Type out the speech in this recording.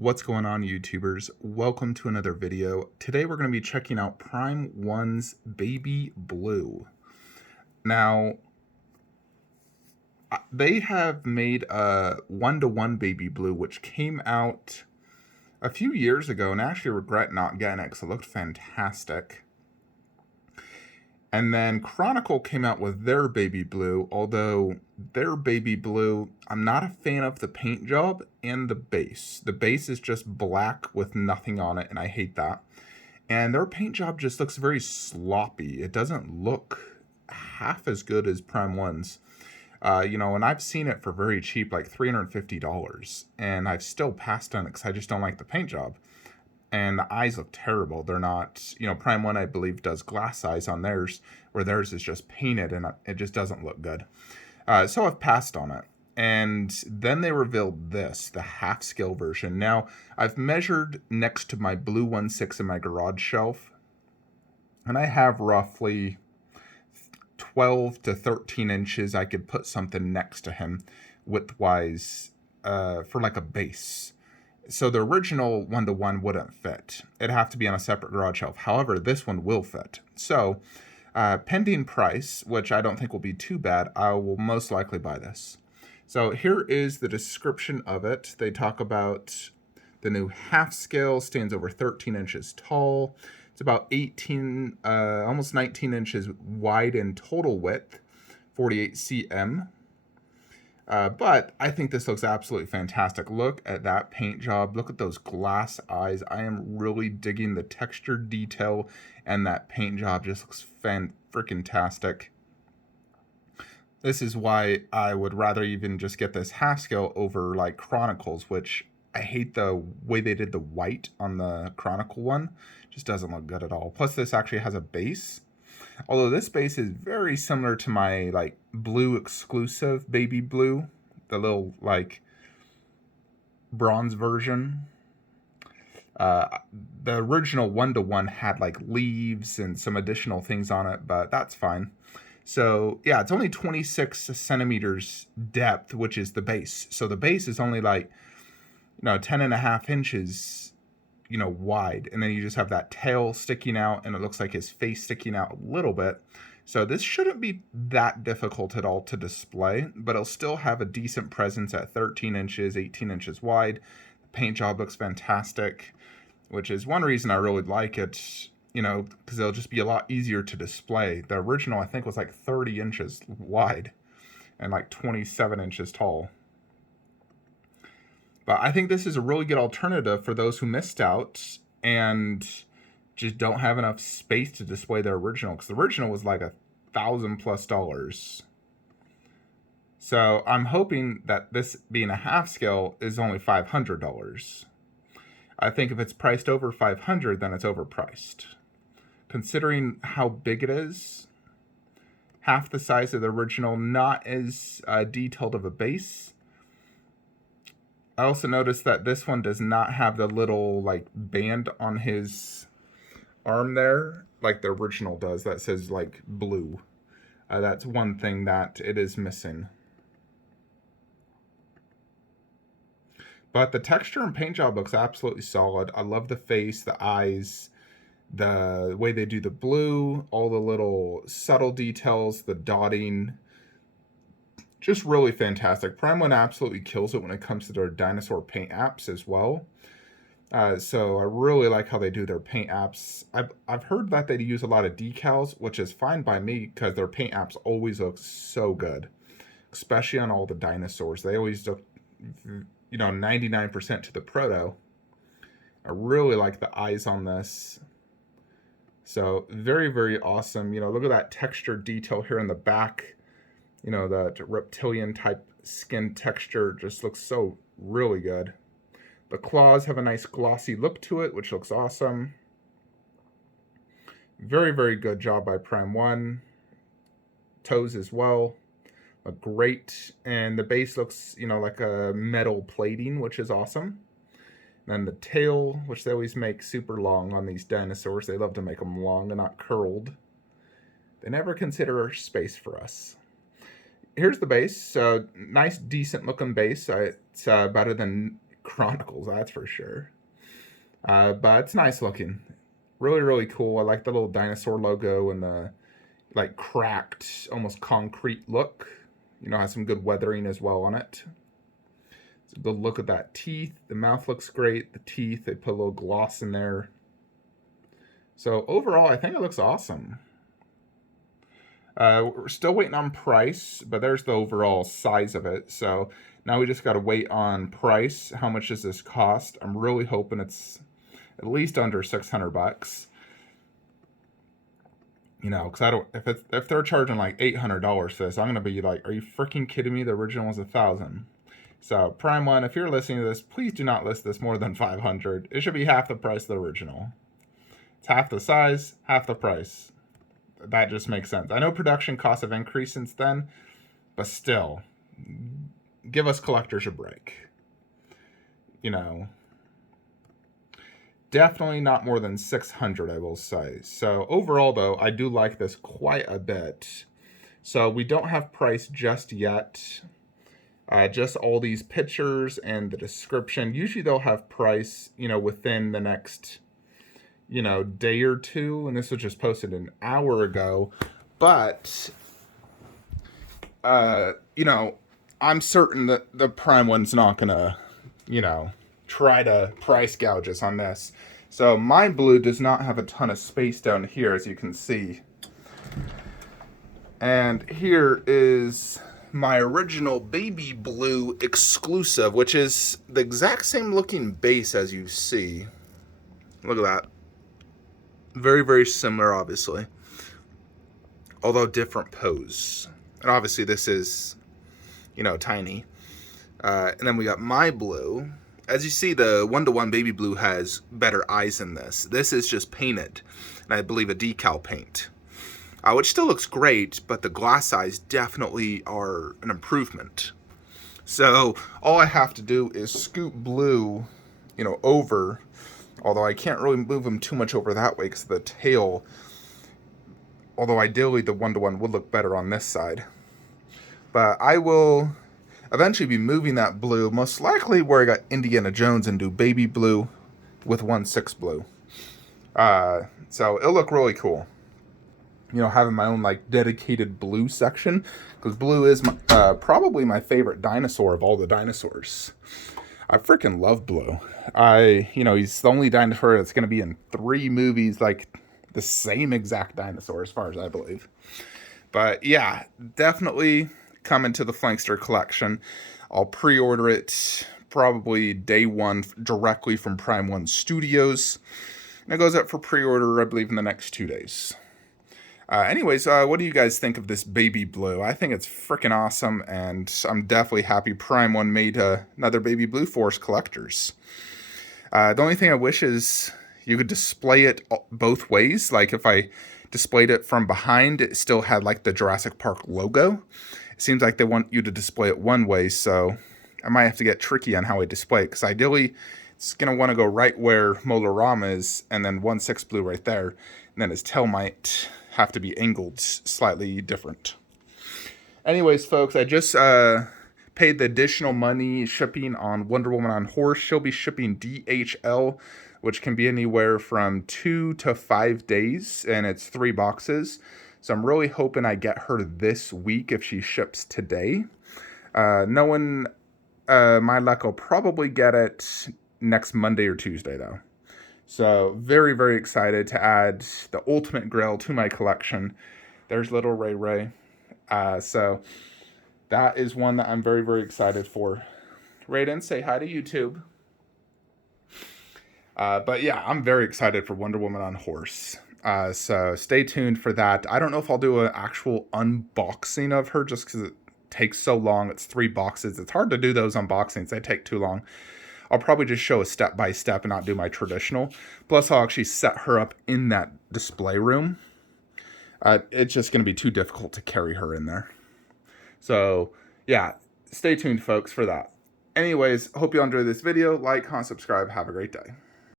What's going on, YouTubers? Welcome to another video. Today we're going to be checking out Prime 1's Baby Blue. Now, they have made a 1-to-1 Baby Blue, which came out a few years ago, and I actually regret not getting it because it looked fantastic. And then Chronicle came out with their Baby Blue, although their Baby Blue, I'm not a fan of the paint job and the base. The base is just black with nothing on it, and I hate that. And their paint job just looks very sloppy. It doesn't look half as good as Prime 1's. And I've seen it for very cheap, like $350, and I've still passed on it because I just don't like the paint job. And the eyes look terrible. They're not, Prime 1, I believe, does glass eyes on theirs, where theirs is just painted, and it just doesn't look good. So I've passed on it. And then they revealed this, the half-scale version. Now, I've measured next to my blue 1/6 in my garage shelf, and I have roughly 12 to 13 inches I could put something next to him width-wise for like a base. So the original 1-to-1 wouldn't fit. It'd have to be on a separate garage shelf. However, this one will fit. So, pending price, which I don't think will be too bad, I will most likely buy this. So here is the description of it. They talk about the new half scale, stands over 13 inches tall. It's about 18, almost 19 inches wide in total width, 48 cm. But I think this looks absolutely fantastic. Look at that paint job. Look at those glass eyes. I am really digging the texture detail, and that paint job just looks freaking-tastic. This is why I would rather even just get this half scale over like Chronicles, which I hate the way they did the white on the Chronicle one. Just doesn't look good at all. Plus, this actually has a base. Although this base is very similar to my like blue exclusive Baby Blue, the little like bronze version. The original 1-to-1 had like leaves and some additional things on it, but that's fine. So yeah, it's only 26 centimeters depth, which is the base. So the base is only like 10.5 inches wide, and then you just have that tail sticking out, and it looks like his face sticking out a little bit. So this shouldn't be that difficult at all to display, but it'll still have a decent presence at 13 inches, 18 inches wide. The paint job looks fantastic, which is one reason I really like it, because it'll just be a lot easier to display. The original, I think, was like 30 inches wide and like 27 inches tall. But I think this is a really good alternative for those who missed out and just don't have enough space to display their original, because the original was like $1,000+. So I'm hoping that this being a half scale is only $500. I think if it's priced over $500, then it's overpriced. Considering how big it is, half the size of the original, not as detailed of a base. I also noticed that this one does not have the little like band on his arm there like the original does that says like blue. That's one thing that it is missing. But the texture and paint job looks absolutely solid. I love the face, the eyes, the way they do the blue, all the little subtle details, the dotting. Just really fantastic. Prime 1 absolutely kills it when it comes to their dinosaur paint apps as well. So I really like how they do their paint apps. I've heard that they use a lot of decals, which is fine by me because their paint apps always look so good, especially on all the dinosaurs. They always look, 99% to the proto. I really like the eyes on this. So very, very awesome. Look at that texture detail here in the back. That reptilian type skin texture just looks so really good. The claws have a nice glossy look to it, which looks awesome. Very, very good job by Prime 1. Toes as well look great. And the base looks, like a metal plating, which is awesome. And then the tail, which they always make super long on these dinosaurs. They love to make them long and not curled. They never consider space for us. Here's the base. Nice, decent looking base. It's better than Chronicles, that's for sure. But it's nice looking. Really, really cool. I like the little dinosaur logo and the like cracked, almost concrete look. You know, has some good weathering as well on it. It's a good look at that teeth. The mouth looks great. The teeth, they put a little gloss in there. So overall, I think it looks awesome. We're still waiting on price, but there's the overall size of it. So now we just got to wait on price. How much does this cost? I'm really hoping it's at least under $600. You know, because I don't. If they're charging like $800 for this, I'm gonna be like, are you freaking kidding me? The original was $1,000. So Prime One, if you're listening to this, please do not list this more than $500. It should be half the price of the original. It's half the size, half the price. That just makes sense. I know production costs have increased since then, but still, give us collectors a break. You know, definitely not more than 600, I will say. So overall, though, I do like this quite a bit. So we don't have price just yet. Just all these pictures and the description. Usually they'll have price, you know, within the next, you know, day or two. And this was just posted an hour ago. But, you know, I'm certain that the Prime One's not going to, you know, try to price gouge us on this. So my blue does not have a ton of space down here, as you can see. And here is my original baby blue exclusive, which is the exact same looking base as you see. Look at that. Very, very similar, obviously. Although different pose. And obviously this is, you know, tiny. And then we got my blue. As you see, the 1-to-1 baby blue has better eyes than this. This is just painted, and I believe a decal paint. Which still looks great, but the glass eyes definitely are an improvement. So all I have to do is scoop blue, you know, over, although I can't really move him too much over that way because the tail, although ideally the 1-to-1 would look better on this side. But I will eventually be moving that blue, most likely where I got Indiana Jones, and do baby blue with 1/6 blue. So it'll look really cool. You know, having my own like dedicated blue section, because blue is my, probably my favorite dinosaur of all the dinosaurs. I freaking love blue. You know, he's the only dinosaur that's going to be in 3 movies, like the same exact dinosaur, as far as I believe. But yeah, definitely come into the Flankster collection. I'll pre-order it probably day 1 directly from Prime One Studios. And it goes up for pre-order, I believe, in the next 2 days. Anyways, what do you guys think of this baby blue? I think it's freaking awesome, and I'm definitely happy Prime One made another baby blue for us collectors. The only thing I wish is you could display it both ways. Like if I displayed it from behind, it still had like the Jurassic Park logo. It seems like they want you to display it one way, so I might have to get tricky on how I display it, because ideally it's going to want to go right where Molorama is, and then 1/6 blue right there, and then his tail might have to be angled slightly different. Anyways, folks, I just paid the additional money shipping on Wonder Woman on Horse. She'll be shipping DHL, which can be anywhere from 2 to 5 days, and it's 3 boxes. So I'm really hoping I get her this week if she ships today. Knowing my luck, I'll probably get it next Monday or Tuesday, though. So very, very excited to add the Ultimate Grail to my collection. There's little Ray Ray. So that is one that I'm very, very excited for. Raiden, say hi to YouTube. But yeah, I'm very excited for Wonder Woman on Horse. So stay tuned for that. I don't know if I'll do an actual unboxing of her just because it takes so long. It's 3 boxes. It's hard to do those unboxings. They take too long. I'll probably just show a step-by-step and not do my traditional. Plus, I'll actually set her up in that display room. It's just going to be too difficult to carry her in there. So, yeah, stay tuned, folks, for that. Anyways, hope you enjoyed this video. Like, comment, subscribe. Have a great day.